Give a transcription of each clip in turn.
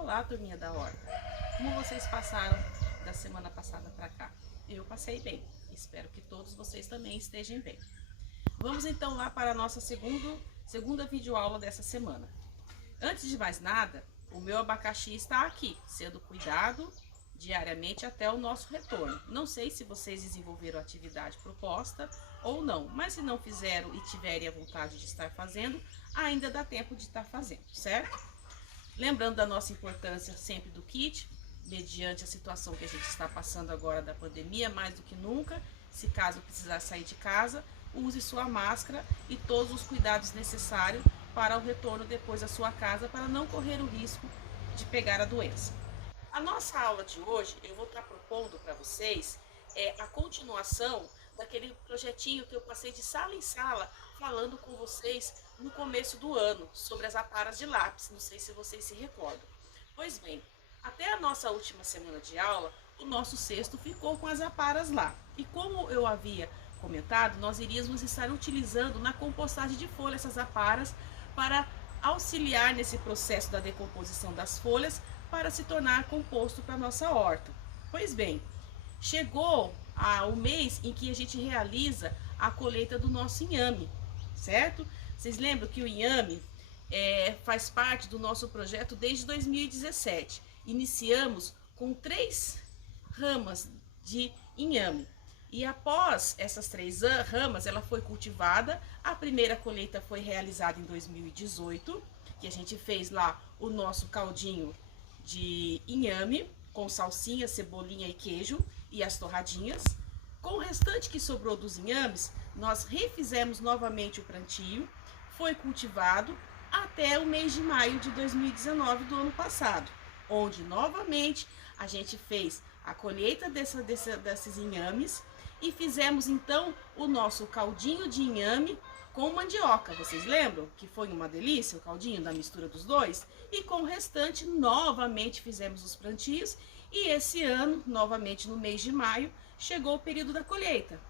Olá, turminha da horta. Como vocês passaram da semana passada para cá? Eu passei bem. Espero que todos vocês também estejam bem. Vamos então lá para a nossa segunda videoaula dessa semana. Antes de mais nada, o meu abacaxi está aqui, sendo cuidado diariamente até o nosso retorno. Não sei se vocês desenvolveram a atividade proposta ou não, mas se não fizeram e tiverem a vontade de estar fazendo, ainda dá tempo de estar fazendo, certo? Lembrando da nossa importância sempre do kit, mediante a situação que a gente está passando agora da pandemia, mais do que nunca, se caso precisar sair de casa, use sua máscara e todos os cuidados necessários para o retorno depois à sua casa, para não correr o risco de pegar a doença. A nossa aula de hoje, eu vou estar propondo para vocês a continuação daquele projetinho que eu passei de sala em sala, falando com vocês no começo do ano, sobre as aparas de lápis. Não sei se vocês se recordam. Pois bem, até a nossa última semana de aula, o nosso cesto ficou com as aparas lá. E como eu havia comentado, nós iríamos estar utilizando na compostagem de folha essas aparas para auxiliar nesse processo da decomposição das folhas para se tornar composto para a nossa horta. Pois bem, chegou o mês em que a gente realiza a colheita do nosso inhame, certo? Vocês lembram que o inhame faz parte do nosso projeto desde 2017. Iniciamos com 3 ramas de inhame. E após essas 3 ramas, ela foi cultivada. A primeira colheita foi realizada em 2018, que a gente fez lá o nosso caldinho de inhame, com salsinha, cebolinha e queijo e as torradinhas. Com o restante que sobrou dos inhames, nós refizemos novamente o plantio, foi cultivado até o mês de maio de 2019 do ano passado, onde novamente a gente fez a colheita desses inhames e fizemos então o nosso caldinho de inhame com mandioca. Vocês lembram que foi uma delícia o caldinho da mistura dos dois? E com o restante novamente fizemos os plantios e esse ano, novamente no mês de maio, chegou o período da colheita.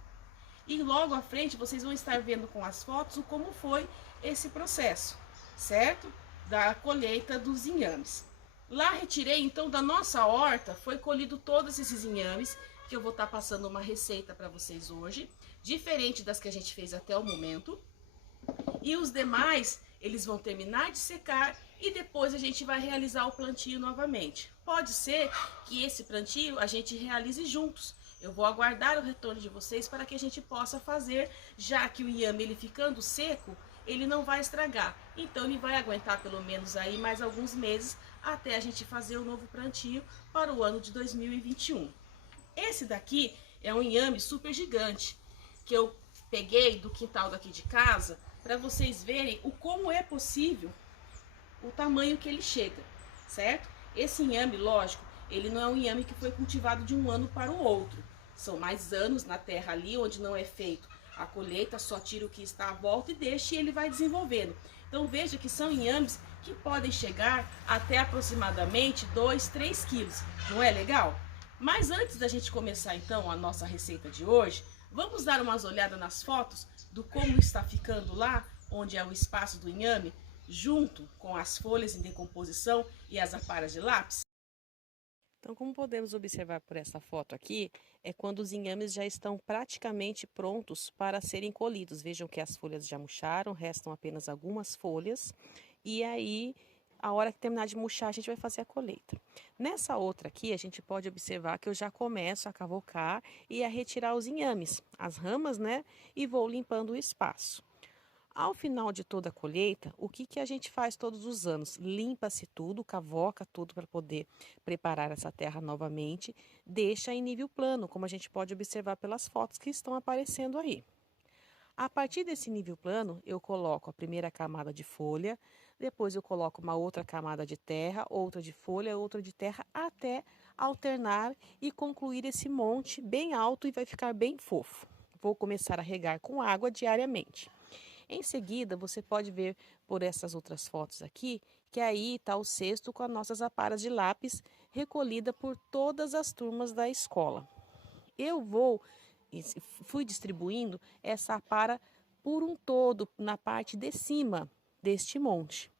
E logo à frente vocês vão estar vendo com as fotos como foi esse processo, certo? Da colheita dos inhames. Lá retirei então da nossa horta, foi colhido todos esses inhames, que eu vou estar passando uma receita para vocês hoje, diferente das que a gente fez até o momento. E os demais, eles vão terminar de secar e depois a gente vai realizar o plantio novamente. Pode ser que esse plantio a gente realize juntos. Eu vou aguardar o retorno de vocês para que a gente possa fazer, já que o inhame ele ficando seco, ele não vai estragar. Então ele vai aguentar pelo menos aí mais alguns meses até a gente fazer o novo plantio para o ano de 2021. Esse daqui é um inhame super gigante que eu peguei do quintal daqui de casa para vocês verem o como é possível o tamanho que ele chega, certo? Esse inhame, lógico, ele não é um inhame que foi cultivado de um ano para o outro. São mais anos na terra ali, onde não é feito a colheita, só tira o que está à volta e deixa e ele vai desenvolvendo. Então veja que são inhames que podem chegar até aproximadamente 2, 3 quilos. Não é legal? Mas antes da gente começar então a nossa receita de hoje, vamos dar umas olhadas nas fotos do como está ficando lá, onde é o espaço do inhame, junto com as folhas em decomposição e as aparas de lápis? Então, como podemos observar por essa foto aqui, é quando os inhames já estão praticamente prontos para serem colhidos. Vejam que as folhas já murcharam, restam apenas algumas folhas. E aí, a hora que terminar de murchar, a gente vai fazer a colheita. Nessa outra aqui, a gente pode observar que eu já começo a cavocar e a retirar os inhames, as ramas, né? E vou limpando o espaço. Ao final de toda a colheita, o que a gente faz todos os anos? Limpa-se tudo, cavoca tudo para poder preparar essa terra novamente, deixa em nível plano, como a gente pode observar pelas fotos que estão aparecendo aí. A partir desse nível plano, eu coloco a primeira camada de folha, depois eu coloco uma outra camada de terra, outra de folha, outra de terra, até alternar e concluir esse monte bem alto e vai ficar bem fofo. Vou começar a regar com água diariamente. Em seguida, você pode ver por essas outras fotos aqui, que aí está o cesto com as nossas aparas de lápis recolhida por todas as turmas da escola. Eu fui distribuindo essa apara por um todo na parte de cima deste monte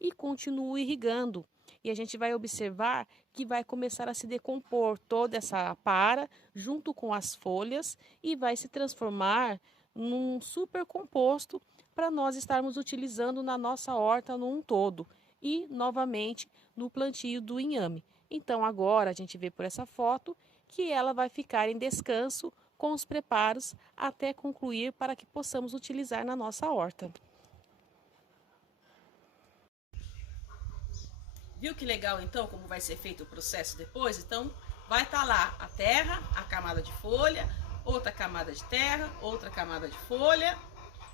e continuo irrigando. e a gente vai observar que vai começar a se decompor toda essa para junto com as folhas e vai se transformar num super composto para nós estarmos utilizando na nossa horta num todo e novamente no plantio do inhame. Então agora a gente vê por essa foto que ela vai ficar em descanso com os preparos até concluir para que possamos utilizar na nossa horta. Viu que legal então como vai ser feito o processo depois? Então vai estar lá a terra, a camada de folha, outra camada de terra, outra camada de folha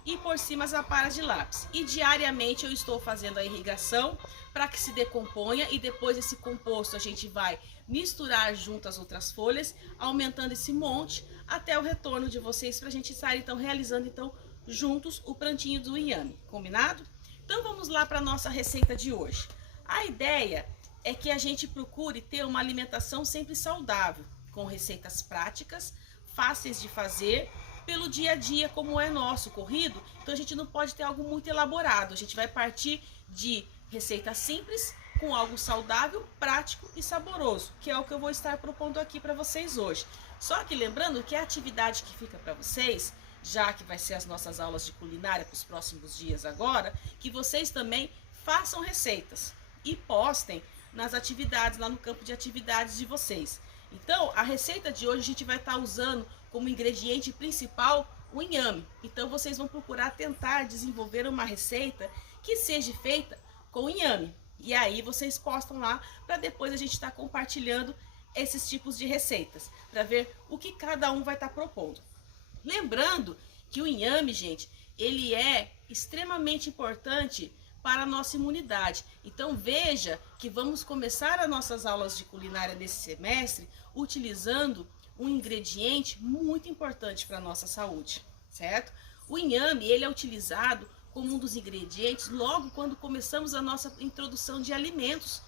e por cima as aparas de lápis. E diariamente eu estou fazendo a irrigação para que se decomponha e depois esse composto a gente vai misturar junto as outras folhas, aumentando esse monte até o retorno de vocês para a gente estar então realizando então juntos o plantinho do inhame, combinado? Então vamos lá para a nossa receita de hoje. A ideia é que a gente procure ter uma alimentação sempre saudável, com receitas práticas, fáceis de fazer, pelo dia a dia como é nosso corrido, então a gente não pode ter algo muito elaborado, a gente vai partir de receitas simples, com algo saudável, prático e saboroso, que é o que eu vou estar propondo aqui para vocês hoje. Só que lembrando que a atividade que fica para vocês, já que vai ser as nossas aulas de culinária para os próximos dias agora, que vocês também façam receitas e postem nas atividades, lá no campo de atividades de vocês. Então, a receita de hoje a gente vai estar usando como ingrediente principal o inhame. Então, vocês vão procurar tentar desenvolver uma receita que seja feita com inhame. E aí, vocês postam lá para depois a gente estar compartilhando esses tipos de receitas, para ver o que cada um vai estar propondo. Lembrando que o inhame, gente, ele é extremamente importante para a nossa imunidade. Então veja que vamos começar as nossas aulas de culinária nesse semestre utilizando um ingrediente muito importante para a nossa saúde, certo? O inhame, ele é utilizado como um dos ingredientes logo quando começamos a nossa introdução de alimentos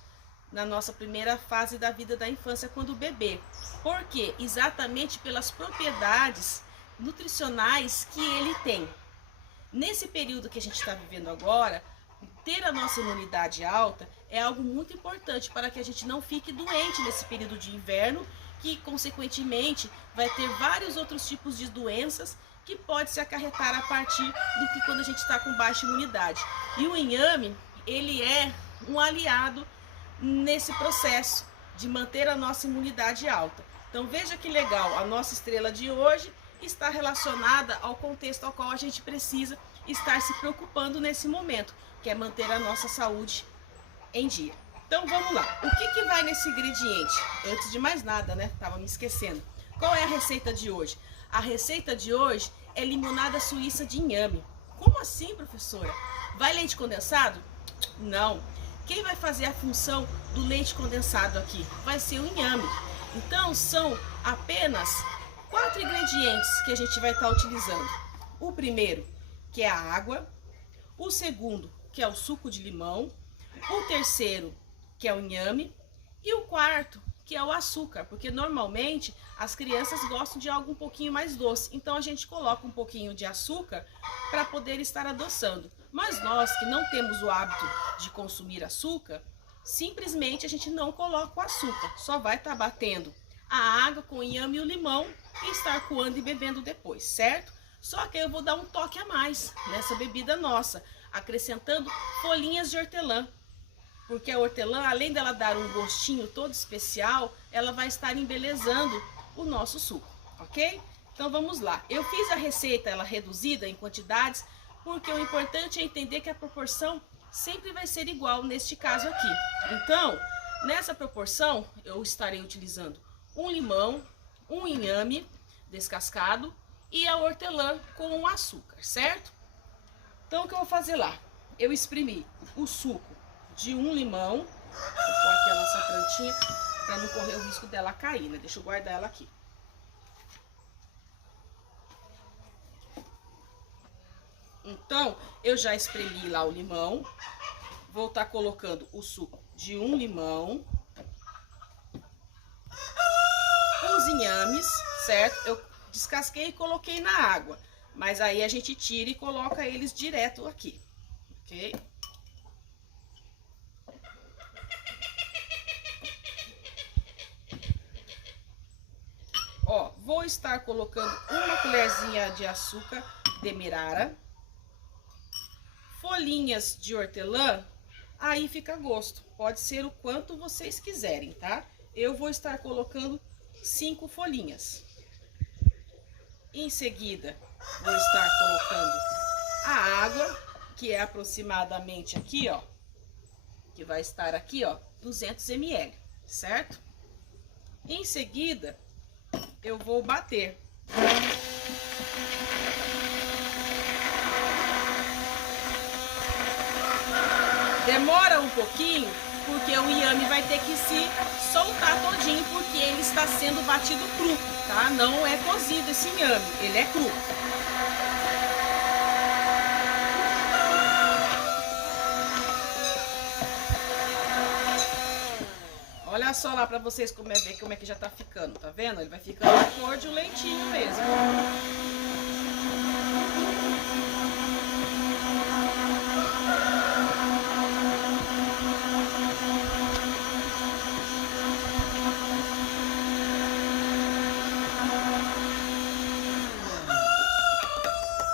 na nossa primeira fase da vida da infância, quando bebê. Por quê? Exatamente pelas propriedades nutricionais que ele tem. Nesse período que a gente está vivendo agora, ter a nossa imunidade alta é algo muito importante para que a gente não fique doente nesse período de inverno, que consequentemente vai ter vários outros tipos de doenças que pode se acarretar a partir do que quando a gente está com baixa imunidade. E o inhame, ele é um aliado nesse processo de manter a nossa imunidade alta. Então veja que legal, a nossa estrela de hoje está relacionada ao contexto ao qual a gente precisa estar se preocupando nesse momento, que é manter a nossa saúde em dia. Então vamos lá, o que vai nesse ingrediente? Antes de mais nada, né? Tava me esquecendo. Qual é a receita de hoje? A receita de hoje é limonada suíça de inhame. Como assim, professora? Vai leite condensado? Não. Quem vai fazer a função do leite condensado aqui? Vai ser o inhame. Então são apenas 4 ingredientes que a gente vai estar utilizando. O primeiro, que é a água. O segundo, que é o suco de limão. O terceiro, que é o inhame. E o quarto, que é o açúcar, porque normalmente as crianças gostam de algo um pouquinho mais doce. Então a gente coloca um pouquinho de açúcar para poder estar adoçando. Mas nós que não temos o hábito de consumir açúcar, simplesmente a gente não coloca o açúcar. Só vai estar batendo a água com o inhame e o limão e estar coando e bebendo depois, certo? Só que eu vou dar um toque a mais nessa bebida nossa, acrescentando folhinhas de hortelã. Porque a hortelã, além dela dar um gostinho todo especial, ela vai estar embelezando o nosso suco, ok? Então vamos lá. Eu fiz a receita, ela reduzida em quantidades, porque o importante é entender que a proporção sempre vai ser igual neste caso aqui. Então, nessa proporção, eu estarei utilizando um limão, um inhame descascado e a hortelã com o açúcar, certo? Então o que eu vou fazer lá? Eu exprimi o suco de um limão. Vou pôr aqui a nossa plantinha para não correr o risco dela cair, né? Deixa eu guardar ela aqui. Então, eu já espremi lá o limão. Vou estar colocando o suco de um limão. Os inhames, certo? Eu descasquei e coloquei na água. Mas aí a gente tira e coloca eles direto aqui, ok? vou estar colocando uma colherzinha de açúcar demerara, folhinhas de hortelã, aí fica a gosto. Pode ser o quanto vocês quiserem, tá? Eu vou estar colocando 5 folhinhas. Em seguida, vou estar colocando a água, que é aproximadamente aqui, ó, que vai estar aqui, ó, 200 ml, certo? Em seguida, eu vou bater. Demora um pouquinho, porque o inhame vai ter que se soltar todinho, porque ele está sendo batido cru, tá? Não é cozido esse inhame, ele é cru. Olha só lá pra vocês ver como é que já tá ficando, tá vendo? Ele vai ficando a cor de um leitinho mesmo.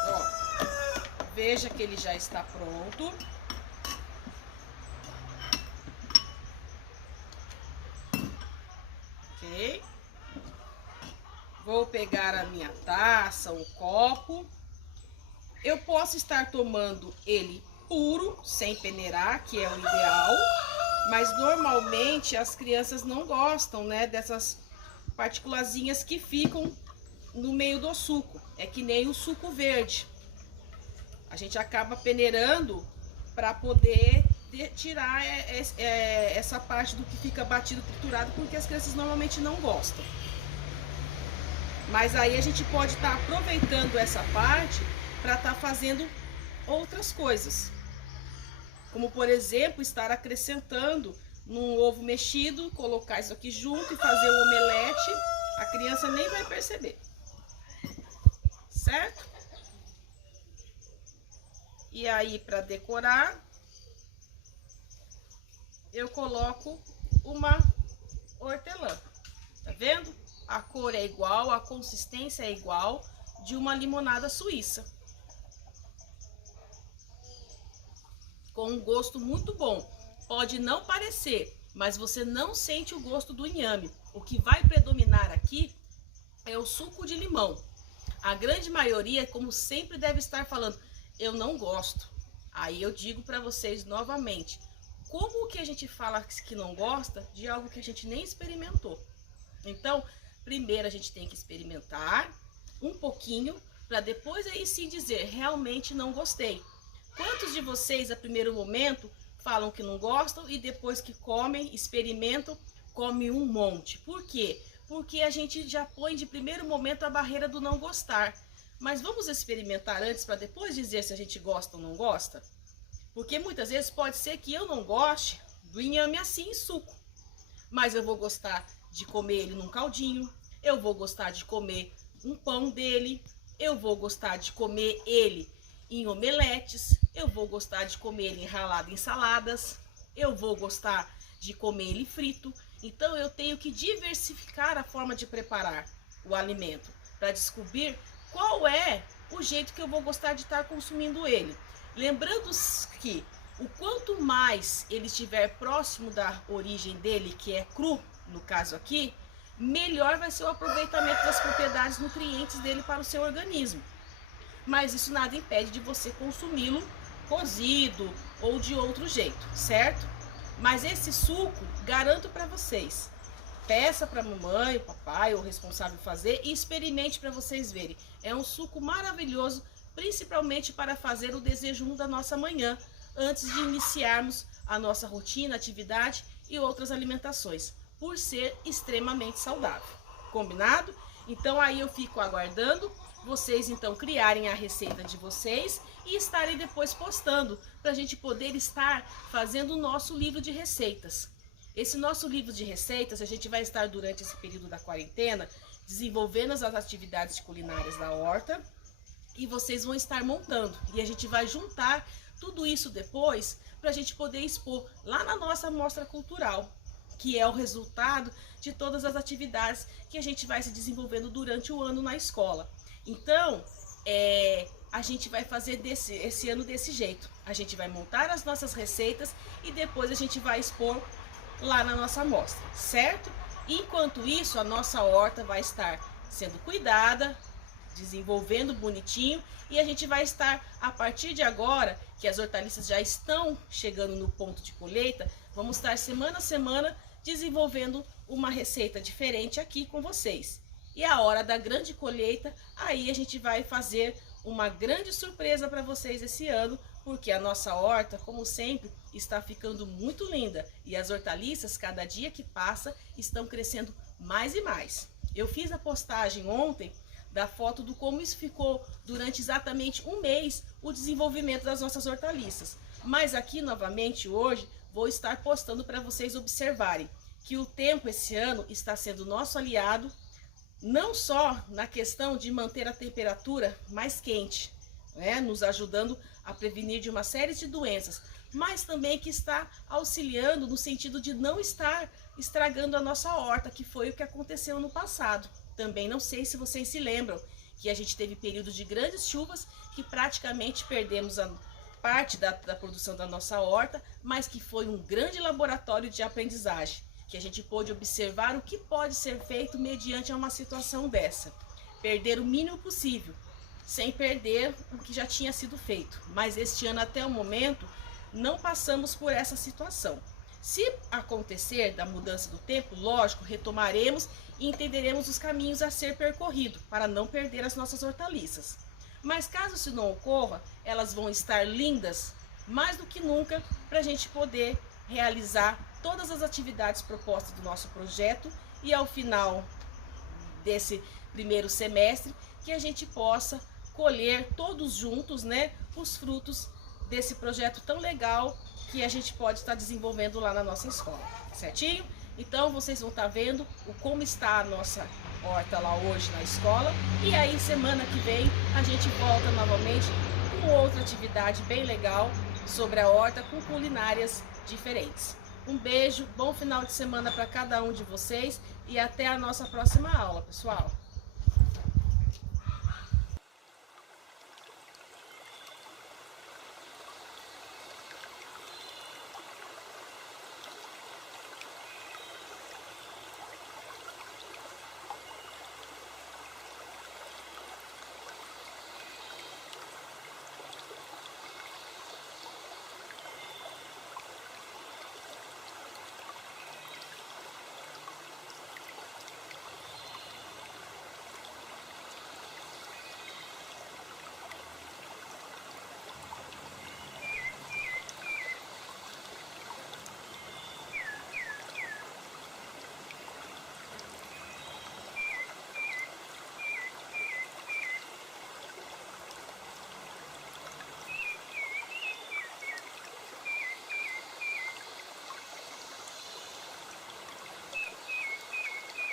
Ó, veja que ele já está pronto. Vou pegar a minha taça, um copo. Eu posso estar tomando ele puro, sem peneirar, que é o ideal. Mas normalmente as crianças não gostam, né, dessas partículazinhas que ficam no meio do suco. É que nem o suco verde. A gente acaba peneirando para poder tirar essa parte do que fica batido, triturado, porque as crianças normalmente não gostam. Mas aí a gente pode estar aproveitando essa parte para estar fazendo outras coisas. Como, por exemplo, estar acrescentando num ovo mexido, colocar isso aqui junto e fazer o omelete. A criança nem vai perceber. Certo? E aí, para decorar, eu coloco uma hortelã. Tá vendo? A cor é igual, a consistência é igual de uma limonada suíça. Com um gosto muito bom. Pode não parecer, mas você não sente o gosto do inhame. O que vai predominar aqui é o suco de limão. A grande maioria, como sempre, deve estar falando, eu não gosto. Aí eu digo para vocês novamente, como que a gente fala que não gosta de algo que a gente nem experimentou? Então, primeiro a gente tem que experimentar um pouquinho, para depois aí sim dizer, realmente não gostei. Quantos de vocês, a primeiro momento, falam que não gostam e depois que comem, experimentam, comem um monte? Por quê? Porque a gente já põe de primeiro momento a barreira do não gostar. Mas vamos experimentar antes para depois dizer se a gente gosta ou não gosta? Porque muitas vezes pode ser que eu não goste do inhame assim em suco, mas eu vou gostar de comer ele num caldinho, eu vou gostar de comer um pão dele, eu vou gostar de comer ele em omeletes, eu vou gostar de comer ele enrolado em saladas, eu vou gostar de comer ele frito. Então eu tenho que diversificar a forma de preparar o alimento para descobrir qual é o jeito que eu vou gostar de estar consumindo ele. Lembrando que o quanto mais ele estiver próximo da origem dele, que é cru, no caso aqui, melhor vai ser o aproveitamento das propriedades nutrientes dele para o seu organismo. Mas isso nada impede de você consumi-lo cozido ou de outro jeito, certo? Mas esse suco, garanto para vocês, peça para a mamãe, o papai ou o responsável fazer e experimente para vocês verem. É um suco maravilhoso, principalmente para fazer o desjejum da nossa manhã, antes de iniciarmos a nossa rotina, atividade e outras alimentações, por ser extremamente saudável. Combinado? Então aí eu fico aguardando vocês então criarem a receita de vocês e estarem depois postando, para a gente poder estar fazendo o nosso livro de receitas. Esse nosso livro de receitas, a gente vai estar durante esse período da quarentena, desenvolvendo as atividades culinárias da horta, e vocês vão estar montando, e a gente vai juntar tudo isso depois, para a gente poder expor lá na nossa mostra cultural. que é o resultado de todas as atividades que a gente vai se desenvolvendo durante o ano na escola. Então, a gente vai fazer esse ano desse jeito. A gente vai montar as nossas receitas e depois a gente vai expor lá na nossa amostra, certo? Enquanto isso, a nossa horta vai estar sendo cuidada, desenvolvendo bonitinho, e a gente vai estar, a partir de agora, que as hortaliças já estão chegando no ponto de colheita, vamos estar semana a semana desenvolvendo uma receita diferente aqui com vocês. E a hora da grande colheita, aí a gente vai fazer uma grande surpresa para vocês esse ano, porque a nossa horta, como sempre, está ficando muito linda e as hortaliças, cada dia que passa, estão crescendo mais e mais. Eu fiz a postagem ontem da foto do como isso ficou durante exatamente um mês, o desenvolvimento das nossas hortaliças. Mas aqui novamente hoje vou estar postando para vocês observarem que o tempo esse ano está sendo nosso aliado, não só na questão de manter a temperatura mais quente, né, nos ajudando a prevenir de uma série de doenças, mas também que está auxiliando no sentido de não estar estragando a nossa horta, que foi o que aconteceu no passado. Também não sei se vocês se lembram que a gente teve períodos de grandes chuvas que praticamente perdemos a parte da produção da nossa horta, mas que foi um grande laboratório de aprendizagem, que a gente pôde observar o que pode ser feito mediante uma situação dessa. Perder o mínimo possível, sem perder o que já tinha sido feito. Mas este ano, até o momento, não passamos por essa situação. Se acontecer da mudança do tempo, lógico, retomaremos e entenderemos os caminhos a ser percorrido para não perder as nossas hortaliças. Mas caso isso não ocorra, elas vão estar lindas mais do que nunca para a gente poder realizar todas as atividades propostas do nosso projeto e ao final desse primeiro semestre que a gente possa colher todos juntos, né, os frutos desse projeto tão legal que a gente pode estar desenvolvendo lá na nossa escola, certinho? Então vocês vão estar vendo como está a nossa horta lá hoje na escola, e aí semana que vem a gente volta novamente com outra atividade bem legal sobre a horta com culinárias diferentes. Um beijo, bom final de semana para cada um de vocês e até a nossa próxima aula, pessoal!